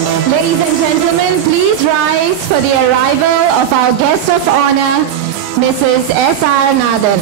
Ladies and gentlemen, please rise for the arrival of our guest of honor, Mrs. S.R. Nathan.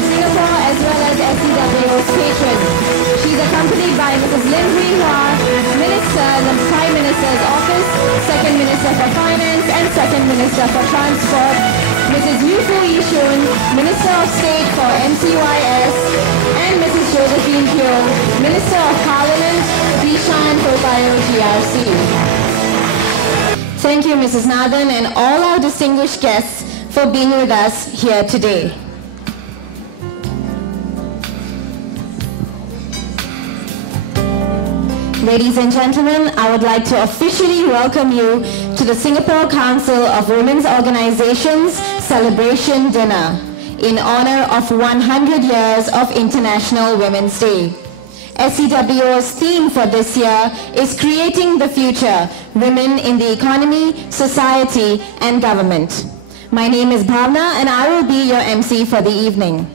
Singapore as well as SCWO's patron. She's accompanied by Mrs. Lim Hui Hua, Minister in the Prime Minister's Office, Second Minister for Finance and Second Minister for Transport, Mrs. Yu Fu Yishun, Minister of State for MCYS, and Mrs. Josephine Pyo, Minister of Parliament, Bishan Topayo GRC. Thank you, Mrs. Nathan, and all our distinguished guests for being with us here today. Ladies and gentlemen, I would like to officially welcome you to the Singapore Council of Women's Organizations Celebration Dinner in honor of 100 years of International Women's Day. SCWO's theme for this year is Creating the Future, Women in the Economy, Society and Government. My name is Bhavna and I will be your MC for the evening.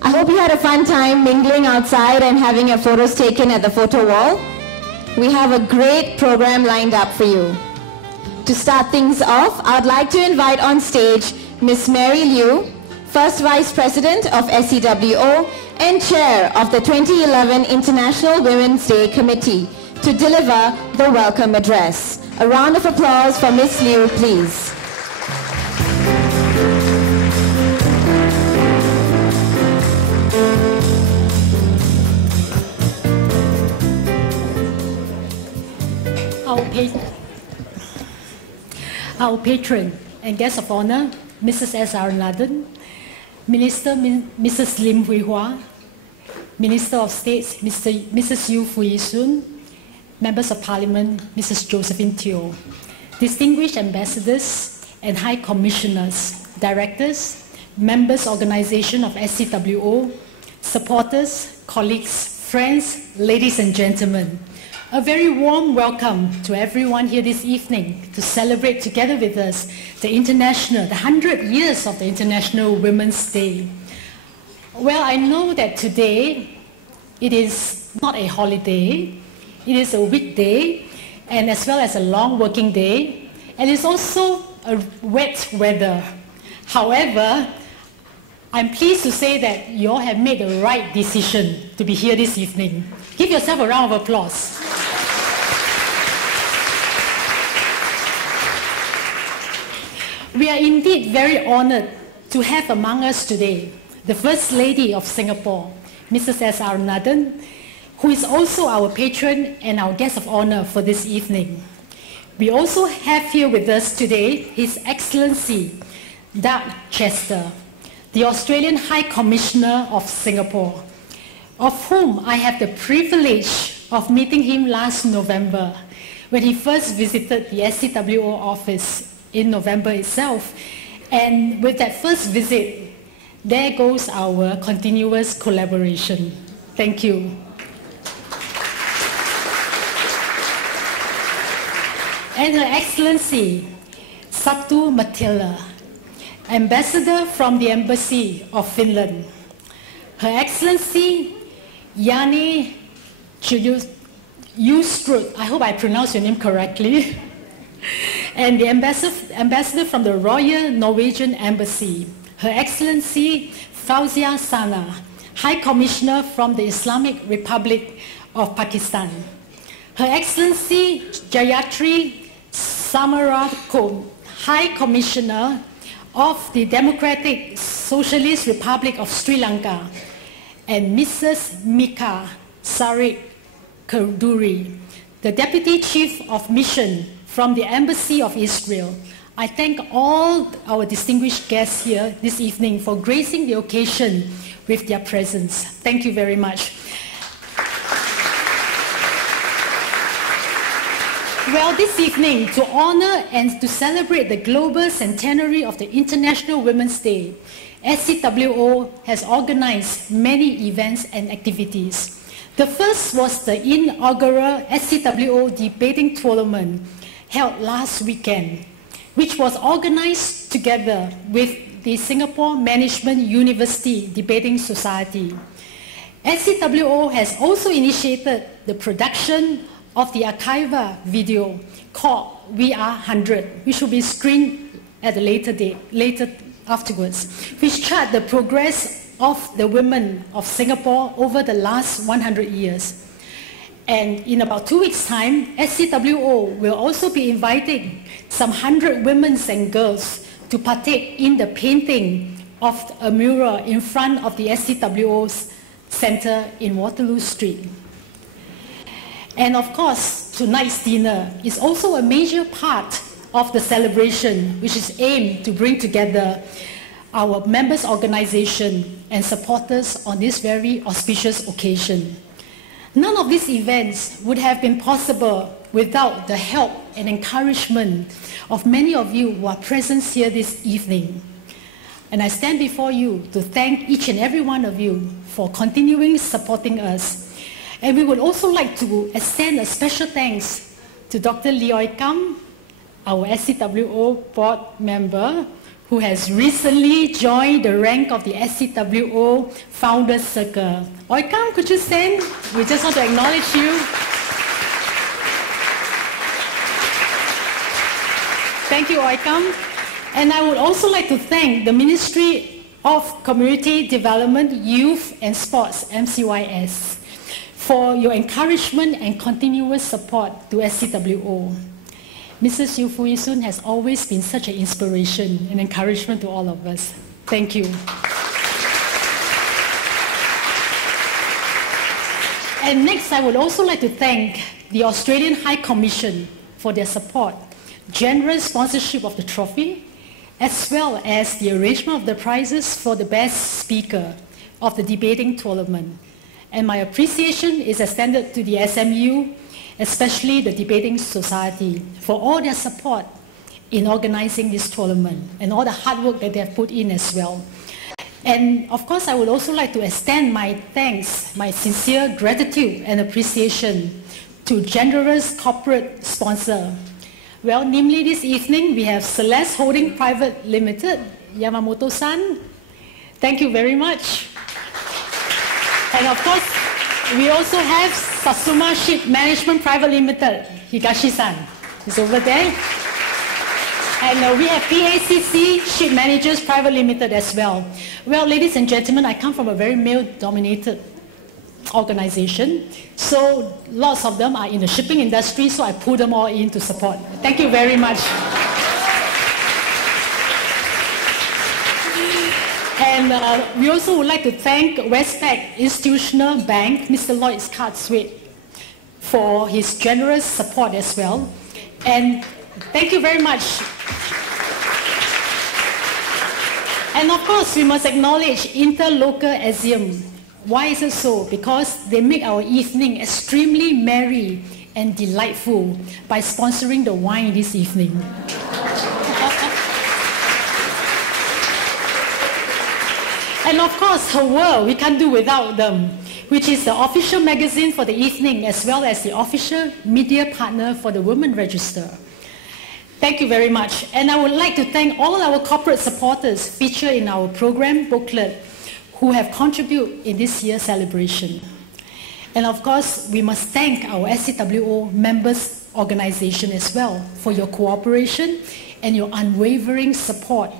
I hope you had a fun time mingling outside and having your photos taken at the photo wall. We have a great program lined up for you. To start things off, I'd like to invite on stage Ms. Mary Liu, First Vice President of SCWO and Chair of the 2011 International Women's Day Committee, to deliver the welcome address. A round of applause for Ms. Liu, please. Our patron and guest of honor, Mrs. S.R. Nathan, Minister Mrs. Lim Hui Hua, Minister of State Mrs. Yu Fu Yishun, Members of Parliament Mrs. Josephine Teo, distinguished ambassadors and high commissioners, directors, members organization of SCWO, supporters, colleagues, friends, ladies and gentlemen. A very warm welcome to everyone here this evening to celebrate together with us the 100 years of the International Women's Day. Well, I know that today it is not a holiday, it is a weekday and as well as a long working day, and it's also a wet weather. However, I'm pleased to say that you all have made the right decision to be here this evening. Give yourself a round of applause. We are indeed very honored to have among us today the First Lady of Singapore, Mrs. S.R. Nathan, who is also our patron and our guest of honor for this evening. We also have here with us today His Excellency Doug Chester, the Australian High Commissioner of Singapore, of whom I have the privilege of meeting him last November when he first visited the SCWO office in November itself. And with that first visit, there goes our continuous collaboration. Thank you. And Her Excellency Satu Mattila, Ambassador from the Embassy of Finland. Her Excellency Jani Justrud, I hope I pronounced your name correctly, and the ambassador from the Royal Norwegian Embassy, Her Excellency Fauzia Sana, High Commissioner from the Islamic Republic of Pakistan, Her Excellency Jayatri Samaradko, High Commissioner of the Democratic Socialist Republic of Sri Lanka, and Mrs. Mika Sarik Kurduri, the Deputy Chief of Mission from the Embassy of Israel. I thank all our distinguished guests here this evening for gracing the occasion with their presence. Thank you very much. Well, this evening, to honor and to celebrate the global centenary of the International Women's Day, SCWO has organized many events and activities. The first was the inaugural SCWO debating tournament held last weekend, which was organized together with the Singapore Management University Debating Society. SCWO has also initiated the production of the archival video called We Are 100, which will be screened at a later afterwards, which chart the progress of the women of Singapore over the last 100 years. And in about 2 weeks' time, SCWO will also be inviting some 100 women and girls to partake in the painting of a mural in front of the SCWO's center in Waterloo Street. And of course, tonight's dinner is also a major part of the celebration, which is aimed to bring together our members' organization and supporters on this very auspicious occasion. None of these events would have been possible without the help and encouragement of many of you who are present here this evening. And I stand before you to thank each and every one of you for continuing supporting us. And we would also like to extend a special thanks to Dr. Lee Oi Kam, our SCWO board member, who has recently joined the rank of the SCWO Founders Circle. Oi Kam, could you stand? We just want to acknowledge you. Thank you, Oi Kam. And I would also like to thank the Ministry of Community Development, Youth and Sports, MCYS, for your encouragement and continuous support to SCWO. Mrs. Yu Fui Soon has always been such an inspiration and encouragement to all of us. Thank you. And next, I would also like to thank the Australian High Commission for their support, generous sponsorship of the trophy, as well as the arrangement of the prizes for the best speaker of the debating tournament. And my appreciation is extended to the SMU, especially the Debating Society, for all their support in organizing this tournament and all the hard work that they have put in as well. And of course, I would also like to extend my thanks, my sincere gratitude and appreciation to generous corporate sponsor. Well, namely this evening, we have Celeste Holding Private Limited, Yamamoto-san. Thank you very much. And of course, we also have Satsuma Ship Management Private Limited, Higashi-san is over there. And we have PACC Ship Managers Private Limited as well. Well, ladies and gentlemen, I come from a very male-dominated organization. So lots of them are in the shipping industry, so I pull them all in to support. Thank you very much. And we also would like to thank Westpac Institutional Bank, Mr. Lloyd Cartswaite, for his generous support as well. And thank you very much. And of course, we must acknowledge Interlocal Asium. Why is it so? Because they make our evening extremely merry and delightful by sponsoring the wine this evening. And of course, Her World, we can't do without them, which is the official magazine for the evening as well as the official media partner for the Women Register. Thank you very much. And I would like to thank all our corporate supporters featured in our program booklet who have contributed in this year's celebration. And of course, we must thank our SCWO members organization as well for your cooperation and your unwavering support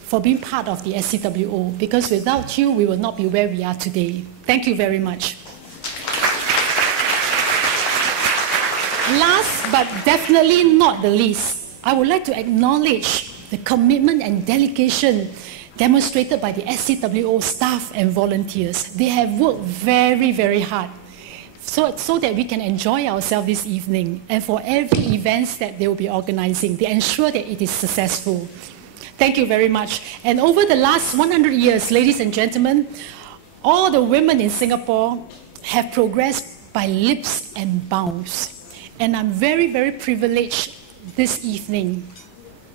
for being part of the SCWO, because without you, we will not be where we are today. Thank you very much. Last but definitely not the least, I would like to acknowledge the commitment and dedication demonstrated by the SCWO staff and volunteers. They have worked very, very hard so that we can enjoy ourselves this evening, and for every event that they will be organizing, they ensure that it is successful. Thank you very much. And over the last 100 years, ladies and gentlemen, all the women in Singapore have progressed by leaps and bounds. And I'm very, very privileged this evening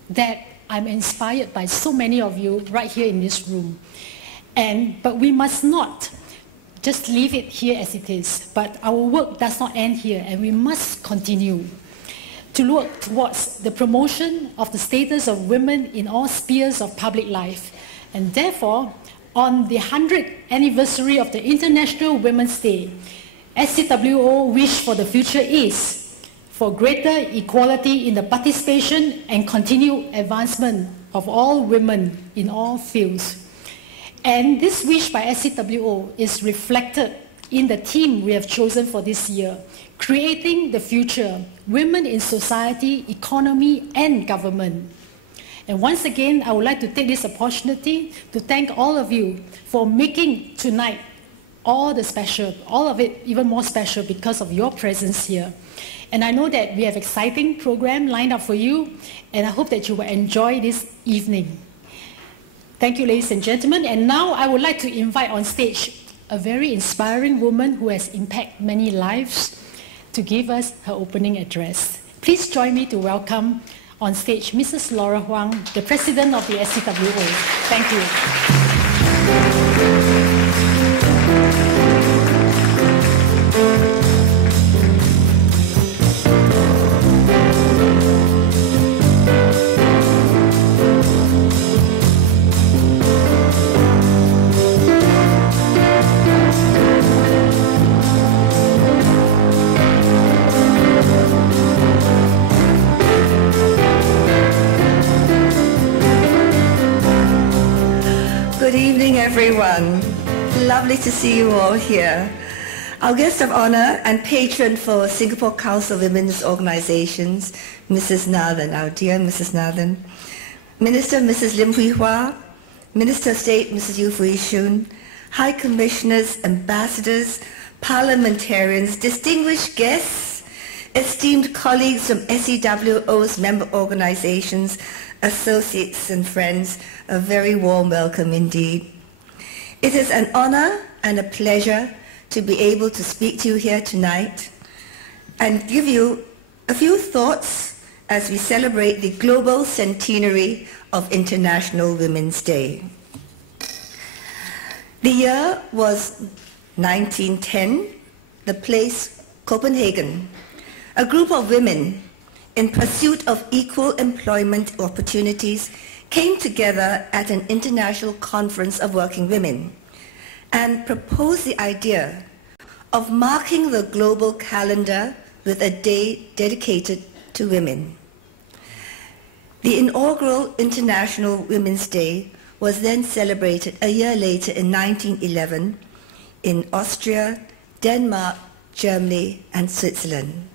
that I'm inspired by so many of you right here in this room. But we must not just leave it here as it is. But our work does not end here, and we must continue to work towards the promotion of the status of women in all spheres of public life. And therefore, on the 100th anniversary of the International Women's Day, SCWO wish for the future is for greater equality in the participation and continued advancement of all women in all fields. And this wish by SCWO is reflected in the theme we have chosen for this year, Creating the Future, Women in Society, Economy and Government. And once again, I would like to take this opportunity to thank all of you for making tonight all of it even more special because of your presence here. And I know that we have exciting program lined up for you, and I hope that you will enjoy this evening. Thank you, ladies and gentlemen. And now I would like to invite on stage a very inspiring woman who has impacted many lives to give us her opening address. Please join me to welcome on stage Mrs. Laura Huang, the President of the SCWO. Thank you. Good evening, everyone. Lovely to see you all here. Our guest of honor and patron for Singapore Council of Women's Organizations, Mrs. Nathan, our dear Mrs. Nathan, Minister Mrs. Lim Hui Hua, Minister of State Mrs. Yu Fui Shun, High Commissioners, Ambassadors, Parliamentarians, distinguished guests, esteemed colleagues from SCWO's member organizations, associates and friends, a very warm welcome indeed. It is an honor and a pleasure to be able to speak to you here tonight and give you a few thoughts as we celebrate the global centenary of International Women's Day. The year was 1910, the place Copenhagen. A group of women in pursuit of equal employment opportunities came together at an international conference of working women and proposed the idea of marking the global calendar with a day dedicated to women. The inaugural International Women's Day was then celebrated a year later in 1911 in Austria, Denmark, Germany, and Switzerland.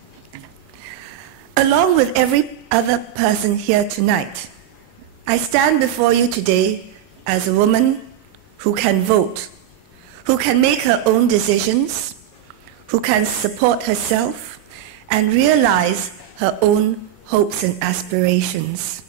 Along with every other person here tonight, I stand before you today as a woman who can vote, who can make her own decisions, who can support herself and realize her own hopes and aspirations.